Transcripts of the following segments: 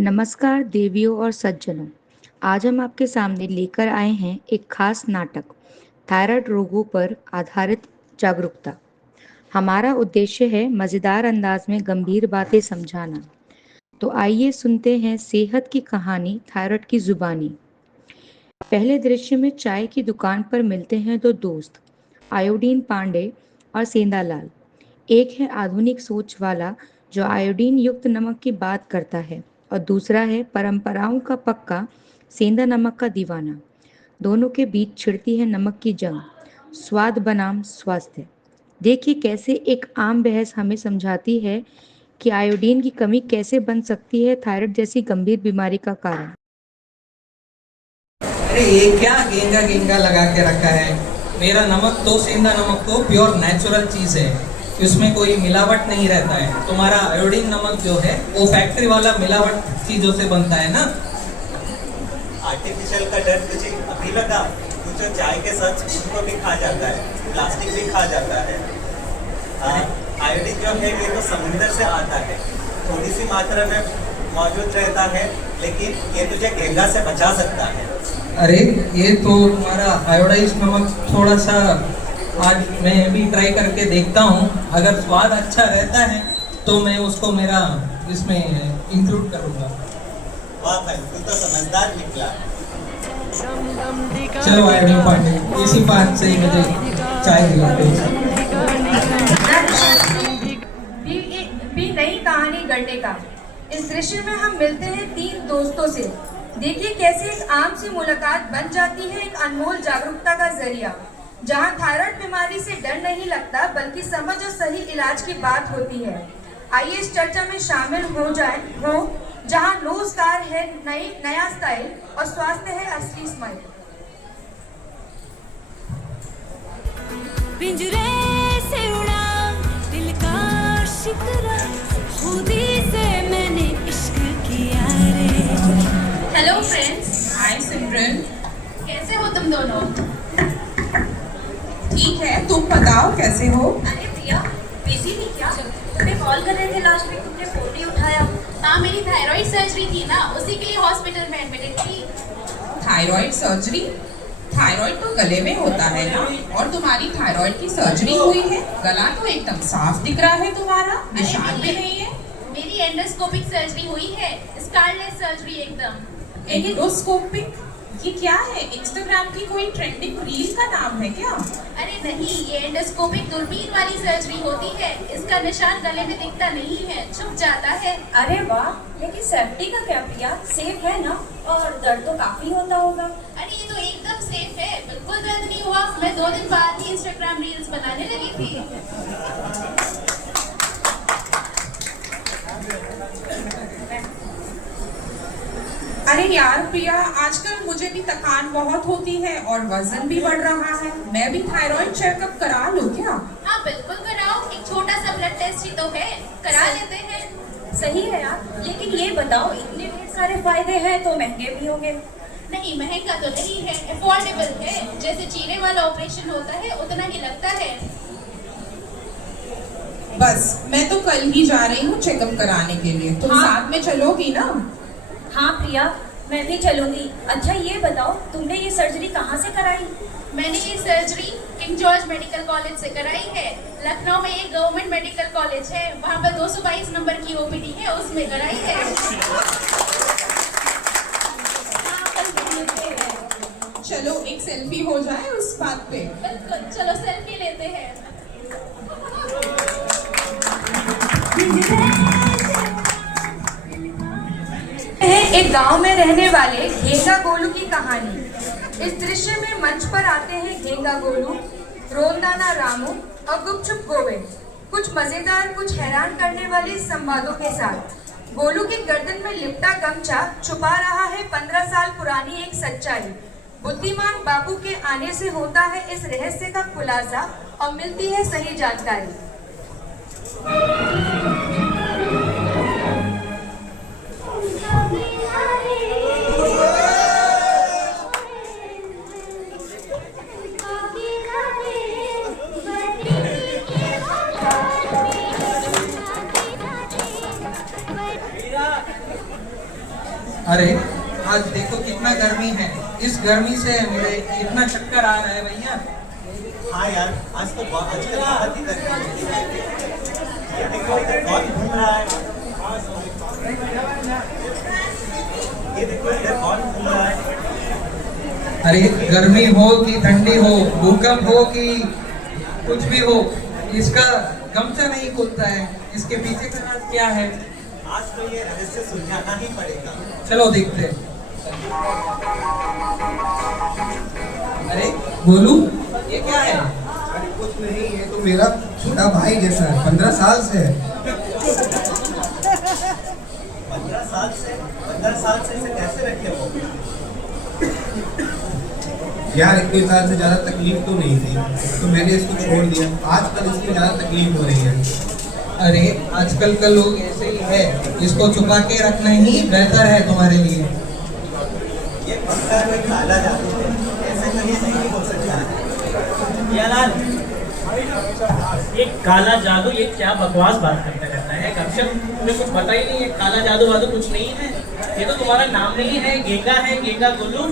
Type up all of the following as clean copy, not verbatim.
नमस्कार देवियों और सज्जनों। आज हम आपके सामने लेकर आए हैं एक खास नाटक, थायराइड रोगों पर आधारित जागरूकता। हमारा उद्देश्य है मज़ेदार अंदाज में गंभीर बातें समझाना। तो आइए सुनते हैं सेहत की कहानी थायराइड की जुबानी। पहले दृश्य में चाय की दुकान पर मिलते हैं दो दोस्त, आयोडीन पांडे और सेंधालाल। एक है आधुनिक सोच वाला जो आयोडीन युक्त नमक की बात करता है, और दूसरा है परंपराओं का पक्का सेंधा नमक का दीवाना। दोनों के बीच छिड़ती है नमक की जंग, स्वाद बनाम स्वास्थ्य। देखिए कैसे एक आम बहस हमें समझाती है कि आयोडीन की कमी कैसे बन सकती है थायराइड जैसी गंभीर बीमारी का कारण। अरे ये क्या गेंगा गेंगा लगा के रखा है। मेरा नमक तो सेंधा नमक तो प्योर नेचुरल चीज़ है, इसमें कोई मिलावट नहीं रहता है। तुम्हारा आयोडीन नमक जो है वो फैक्ट्री वाला मिलावट चीज़ों से बनता है ना। आर्टिफिशियल का डर तुझे अभी लगा? तू जो चाय के साथ स्पून को भी खा जाता है, प्लास्टिक भी खा जाता है। आयोडीन जो है ये तो समुद्र से आता है, थोड़ी सी मात्रा में मौजूद रहता है, लेकिन ये तुझे गेंगा से बचा सकता है। अरे ये तो तुम्हारा आयोडाइज नमक थोड़ा सा आज मैं भी ट्राई करके देखता हूँ। अगर स्वाद अच्छा रहता है तो मैं उसको मेरा इसमें इंक्लूड करूँगा। वाह भाई, तू तो समझदार निकला। चलो आयोडीन पांडे, इसी बात से मुझे चाय दिलाते हैं। भी नई कहानी गढ़ने का। इस दृश्य में हम मिलते हैं तीन दोस्तों से। देखिए कैसे एक आम सी मुलाकात बन जाती है एक अनमोल जागरूकता का जरिया, जहां थायराइड बीमारी से डर नहीं लगता बल्कि समझ और सही इलाज की बात होती है। आइए इस चर्चा में शामिल हो जहां नो स्कार है नया स्टाइल और स्वास्थ्य है असली स्माइल। पिंजरे से उड़ा दिल का शिकरा, खुदी से मैंने इश्क किया रे। Hello friends. हाय सिमरन, कैसे हो तुम दोनों? ठीक है, तुम बताओ कैसे हो? अरे प्रिया, बिजी थी क्या? तुम्हें कॉल कर रहे थे लास्ट वीक, तुमने फोन नहीं उठाया। हाँ, मेरी थायराइड सर्जरी थी ना, उसी के लिए हॉस्पिटल में एडमिटेड थी। Thyroid surgery? थायराइड तो गले में होता है ना, और तुम्हारी थायराइड की सर्जरी हुई है। गला तो एकदम साफ दिख रहा है तुम्हारा, निशान भी नहीं है। मेरी एंडोस्कोपिक सर्जरी हुई है, स्कारलेस सर्जरी एकदम। एंडोस्कोपिक? ये क्या है? इंस्टाग्राम की कोई ट्रेंडिंग रील का नाम है क्या? अरे नहीं, ये एंडोस्कोपिक दूरबीन वाली सर्जरी होती है। इसका निशान गले में दिखता नहीं है, छुप जाता है। अरे वाह, लेकिन सेफ्टी का क्या प्रिया? सेफ है ना? और दर्द तो काफी होता होगा। अरे ये तो एकदम सेफ है, बिल्कुल दर्द नहीं हुआ। मैं 2 दिन बाद ही इंस्टाग्राम रील्स बनाने लगी थी। अरे यार प्रिया, आजकल मुझे भी थकान बहुत होती है और वजन भी बढ़ रहा है। मैं भी थायराइड चेकअप करा लूं क्या? हाँ बिल्कुल कराओ, एक छोटा सा ब्लड टेस्ट ही तो है, करा लेते हैं। सही है यार, लेकिन ये बताओ, इतने ढेर सारे फायदे हैं तो महंगे भी होंगे। नहीं, महंगा तो नहीं है, अफोर्डेबल है। जैसे चीरे वाला ऑपरेशन होता है उतना ही लगता है। बस मैं तो कल ही जा रही हूँ चेकअप कराने के लिए। तुम साथ में चलोगी ना? हाँ प्रिया, मैं भी चलूंगी। अच्छा ये बताओ, तुमने ये सर्जरी कहाँ से कराई? मैंने ये surgery king George medical college से कराई है। लखनऊ में एक गवर्नमेंट मेडिकल कॉलेज है, वहाँ पर 222 नंबर की ओपीडी है, उसमें कराई है। चलो एक सेल्फी हो जाए उस बात पे। बिल्कुल, चलो सेल्फी लेते हैं। एक गांव में रहने वाले घेंगा गोलू की कहानी। इस दृश्य में मंच पर आते हैं घेंगा गोलू, रोंदाना रामू और गुपचुप गोविंद, कुछ मजेदार कुछ हैरान करने वाले संवादों के साथ। गोलू की गर्दन में लिपटा गमछा छुपा रहा है 15 साल पुरानी एक सच्चाई। बुद्धिमान बाबू के आने से होता है इस रहस्य का खुलासा और मिलती है सही जानकारी। अरे आज देखो कितना गर्मी है, इस गर्मी से मेरे इतना चक्कर आ रहा है भैया। हाँ यार, आज तो बहुत ही गर्मी है। ये देखो इधर कौन घूम रहा है, ये देखो इधर कौन घूम रहा है। अरे गर्मी हो कि ठंडी हो, भूकंप हो कि कुछ भी हो, इसका गमछा नहीं खुलता है। इसके पीछे का राज क्या है? आज तो ये रहस्य सुलझाना ही पड़ेगा। चलो देखते हैं। अरे गोलू, ये क्या है? अरे कुछ नहीं, ये तो मेरा छोटा भाई जैसा है, 15 साल से है। 15 साल से इसे कैसे रखे हो? यार इतने साल से ज़्यादा तकलीफ तो नहीं थी, तो मैंने इसको छोड़ दिया। आजकल इसमें ज़्यादा तकलीफ हो रही है। अरे आजकल का लोग ऐसे ही है, इसको छुपा के रखना ही बेहतर है तुम्हारे लिए। ये पक्का कोई काला जादू है, ऐसे कहीं नहीं हो सकता। यार ये काला जादू, ये क्या बकवास बात करता रहता है कक्षम, तुम्हें कुछ पता ही नहीं है। काला जादू वादू कुछ नहीं है, ये तो तुम्हारा नाम नहीं है, गेंगा है, गेंगा गोलू।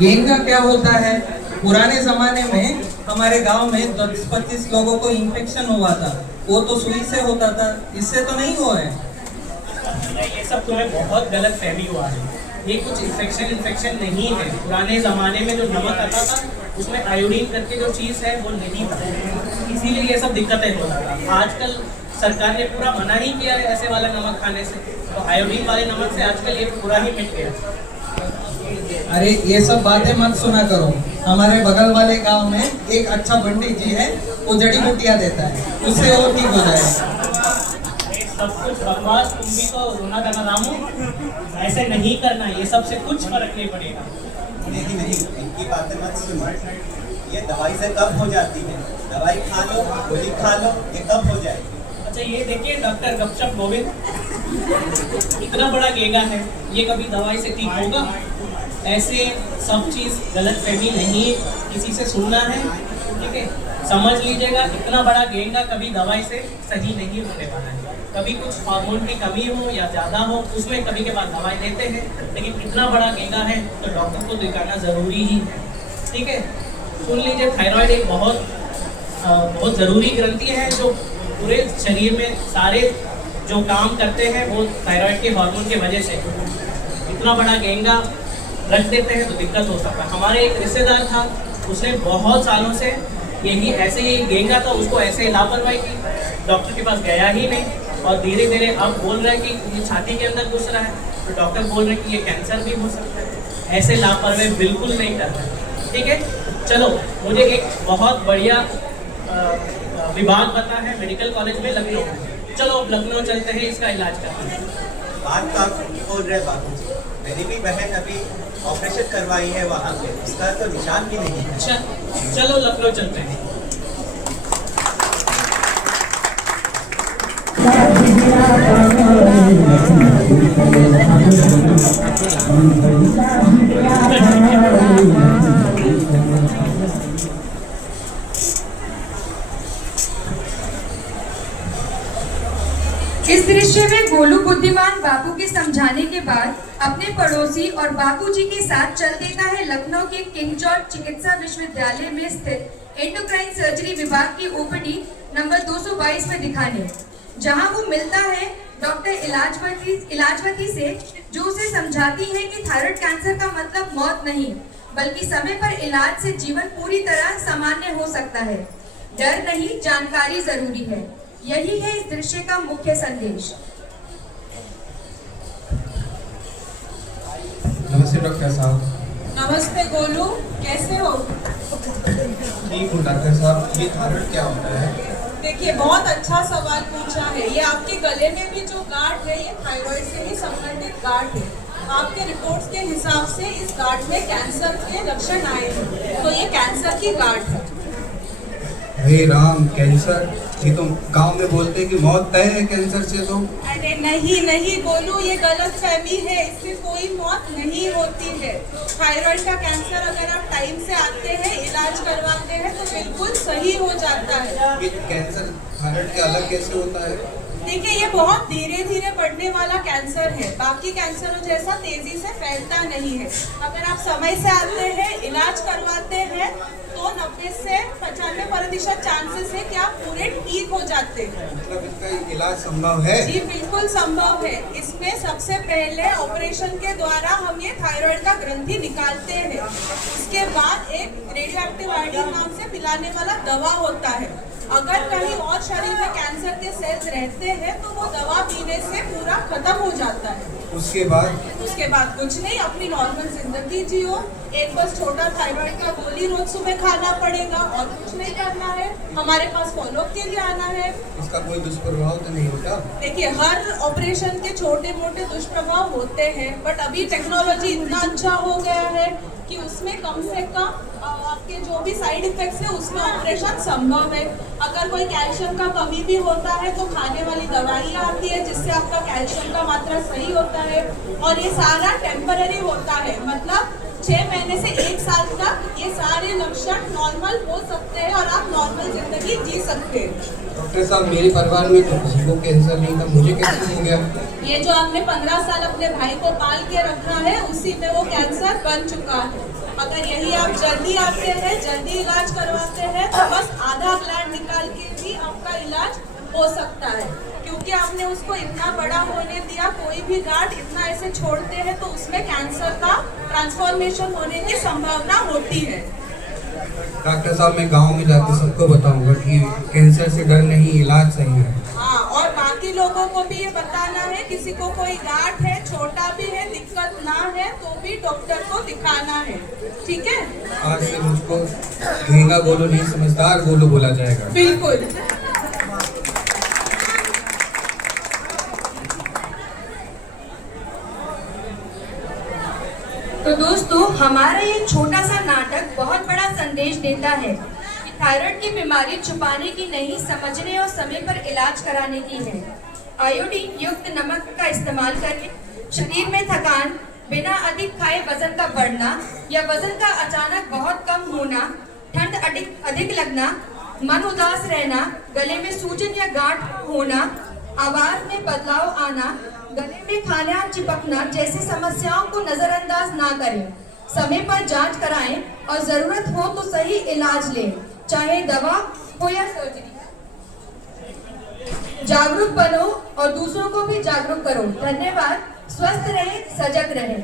गेंगा क्या होता है? पुराने जमाने में हमारे गांव में 10-25 लोगों को इन्फेक्शन हुआ था, वो तो सुई से होता था, इससे तो नहीं हुआ है। ये सब तुम्हें बहुत गलत फहमी हुआ है, ये कुछ इन्फेक्शन नहीं है। पुराने ज़माने में जो नमक आता था उसमें आयोडीन करके जो चीज़ है वो नहीं था, इसीलिए ये सब दिक्कतें होता था। आजकल सरकार ने पूरा मना ही किया है ऐसे वाला नमक खाने से, तो आयोडीन वाले नमक से आजकल ये पूरा ही मिट गया। अरे ये सब बातें मत सुना करो। हमारे बगल वाले गांव में एक अच्छा पंडित जी है, वो जड़ी बूटियाँ देता है, उससे वो ठीक हो जाएगा। ये सब कुछ बकवास, तुम भी तो रोना गाना रामू, ऐसे नहीं करना, ये सब से कुछ फर्क नहीं पड़ेगा। नहीं, इनकी बातें मत सुनो। ये दवाई से कब हो जाती है, दवाई खा लो, गोली खा लो, ये कब हो जाएगी। अच्छा ये देखिए डॉक्टर गपशप गोविंद, इतना बड़ा गेगा है, ये कभी दवाई से ठीक होगा? ऐसे सब चीज़ गलत फहमी नहीं किसी से सुनना है, ठीक है? समझ लीजिएगा, इतना बड़ा गेंगा कभी दवाई से सही नहीं होने वाला है। कभी कुछ हार्मोन की कमी हो या ज़्यादा हो, उसमें कभी के बाद दवाई देते हैं, लेकिन इतना बड़ा गेंगा है तो डॉक्टर को दिखाना ज़रूरी ही है, ठीक है? सुन लीजिए, थायराइड एक बहुत ज़रूरी ग्रंथि है जो पूरे शरीर में सारे जो काम करते हैं वो थायराइड के हार्मोन की वजह से। इतना बड़ा गेंगा रख देते हैं तो दिक्कत हो सकता है। हमारे एक रिश्तेदार था, उसने बहुत सालों से यही ऐसे ही गेंगा था, उसको ऐसे ही लापरवाही की, डॉक्टर के पास गया ही नहीं, और धीरे धीरे अब बोल रहा है कि ये छाती के अंदर घुस रहा है, तो डॉक्टर बोल रहे हैं कि ये कैंसर भी हो सकता है। ऐसे लापरवाही बिल्कुल नहीं करना है, ठीक है? चलो, मुझे एक बहुत बढ़िया विभाग पता है मेडिकल कॉलेज में लखनऊ में, चलो अब लखनऊ चलते हैं, इसका इलाज करते हैं। बात तो आप बोल रहे बाबूजी, मेरी भी बहन अभी ऑपरेशन करवाई है वहाँ पे, उसका तो निशान भी नहीं है। अच्छा चलो लखनऊ चलते हैं। इस दृश्य में गोलू बुद्धिमान बापू के समझाने के बाद अपने पड़ोसी और बापूजी के साथ चल देता है लखनऊ के किंग जॉर्ज चिकित्सा विश्वविद्यालय में स्थित एंडोक्राइन सर्जरी विभाग की ओपीडी नंबर 222 में दिखाने, जहां वो मिलता है डॉक्टर इलाजवती से, जो उसे समझाती है कि थायराइड कैंसर का मतलब मौत नहीं, बल्कि समय पर इलाज से जीवन पूरी तरह सामान्य हो सकता है। डर नहीं, जानकारी जरूरी है। यही है इस दृश्य का मुख्य संदेश। नमस्ते डॉक्टर साहब। नमस्ते गोलू, कैसे हो? ठीक हूँ डॉक्टर साहब, ये थायराइड क्या होता है? देखिए, बहुत अच्छा सवाल पूछा है। ये आपके गले में भी जो गांठ है, ये थायराइड से ही संबंधित गांठ है। आपके रिपोर्ट्स के हिसाब से इस गांठ में कैंसर के लक्षण आए हैं, तो ये कैंसर की गांठ है। हे राम, कैंसर? ये तो गांव में बोलते हैं कि मौत तय है कैंसर से तो। अरे नहीं गोलू, ये गलत फहमी है, इससे कोई मौत नहीं होती है। थायराइड का कैंसर अगर आप टाइम से आते हैं, इलाज करवाते हैं, तो बिल्कुल सही हो जाता है। ये कैंसर थायराइड के अलग कैसे होता है? देखिए, ये बहुत धीरे धीरे बढ़ने वाला कैंसर है। बाकी कैंसरों जैसा तेजी से फैलता नहीं है। अगर आप समय से आते हैं, इलाज करवाते हैं, तो 90 से 95% चांसेस है कि आप पूरे ठीक हो जाते हैं। मतलब इसका इलाज संभव है? जी बिल्कुल संभव है। इसमें सबसे पहले ऑपरेशन के द्वारा हम ये थायराइड का ग्रंथि निकालते हैं। उसके बाद एक रेडियो एक्टिव आयोडीन नाम से पिलाने वाला दवा होता है। अगर कहीं और शरीर में कैंसर के सेल्स रहते हैं तो वो दवा पीने से पूरा खत्म हो जाता है। उसके बाद कुछ नहीं, अपनी नॉर्मल जिंदगी जियो। एक बस छोटा थायराइड का गोली रोज सुबह खाना पड़ेगा और कुछ नहीं करना है। हमारे पास फॉलोअप के लिए आना है। इसका कोई दुष्प्रभाव तो नहीं होता? देखिए, हर ऑपरेशन के छोटे मोटे दुष्प्रभाव होते हैं, बट अभी टेक्नोलॉजी इतना अच्छा हो गया है कि उसमें कम से कम आपके जो भी साइड इफेक्ट्स है उसमें ऑपरेशन संभव है। अगर कोई कैल्शियम का कमी भी होता है तो खाने वाली दवाइयाँ आती है जिससे आपका कैल्शियम का मात्रा सही होता है। और ये सारा टेम्पररी होता है, मतलब 6 महीने से 1 साल तक ये सारे लक्षण नॉर्मल हो सकते हैं और आप नॉर्मल जिंदगी जी सकते हैं। डॉक्टर साहब, मेरे परिवार में तो किसी को कैंसर नहीं था, मुझे कैसे हो गया? ये जो आपने 15 साल अपने भाई को पाल के रखा है, उसी में वो कैंसर बन चुका है। अगर यही आप जल्दी आते हैं, जल्दी इलाज करवाते हैं, तो बस आधा ग्लैंड निकाल के भी आपका इलाज हो सकता है। क्योंकि आपने उसको इतना बड़ा होने दिया, कोई भी गांठ इतना ऐसे छोड़ते हैं तो उसमें कैंसर का ट्रांसफॉर्मेशन होने की संभावना होती है। डॉक्टर साहब, मैं गांव में जाके सबको बताऊंगा कि कैंसर से डर नहीं, इलाज सही है। हाँ, और बाकी लोगों को भी ये बताना है, किसी को कोई गांठ है, छोटा भी है, दिक्कत ना है तो भी डॉक्टर को दिखाना है। ठीक है? आज से मुझको घेंगा गोलू नहीं, समझदार गोलू बोला जाएगा। बिल्कुल। तो दोस्तों, हमारा ये छोटा सा नाटक बहुत बड़ा संदेश देता है कि थायराइड की बीमारी छुपाने की नहीं, समझने और समय पर इलाज कराने की है। आयोडीन युक्त नमक का इस्तेमाल करें। शरीर में थकान, बिना अधिक खाए वजन का बढ़ना या वजन का अचानक बहुत कम होना, ठंड अधिक लगना, मन उदास रहना, गले में सूजन या गांठ होना, आवाज में बदलाव आना, गले में खाना चिपकना जैसी समस्याओं को नजरअंदाज ना करें। समय पर जांच कराएं और जरूरत हो तो सही इलाज लें, चाहे दवा हो या सर्जरी। जागरूक बनो और दूसरों को भी जागरूक करो। धन्यवाद। स्वस्थ रहें, सजग रहें।